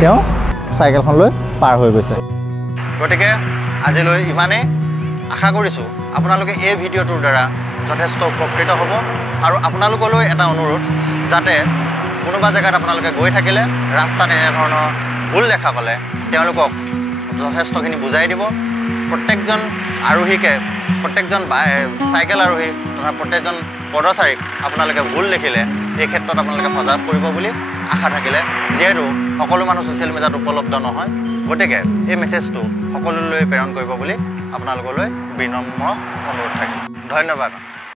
তেওঁ চাইকেলখন লৈ পাৰ হৈ গৈছে। গতিকে আজিলৈ ইমানেই। আশা কৰিছোঁ আপোনালোকে এই ভিডিঅ'টোৰ দ্বাৰা যথেষ্ট উপকৃত হ'ব। আৰু আপোনালোকলৈ এটা অনুৰোধ, যাতে কোনোবা জেগাত আপোনালোকে গৈ থাকিলে ৰাস্তাত এনেধৰণৰ ভুল দেখা পালে তেওঁলোকক যথেষ্টখিনি বুজাই দিব। প্ৰত্যেকজন আৰোহীকে, প্ৰত্যেকজন চাইকেল আৰোহী তথা প্ৰত্যেকজন পদচাৰীক আপোনালোকে ভুল দেখিলে এই ক্ষেত্ৰত আপোনালোকে সজাগ কৰিব বুলি আশা থাকিলে। যিহেতু সকলো মানুহ ছ'চিয়েল মিডিয়াত উপলব্ধ নহয়, গতিকে এই মেছেজটো সকলোলৈ প্ৰেৰণ কৰিব বুলি আপোনালোকলৈ বিনম্ৰ অনুৰোধ থাকিল। ধন্যবাদ।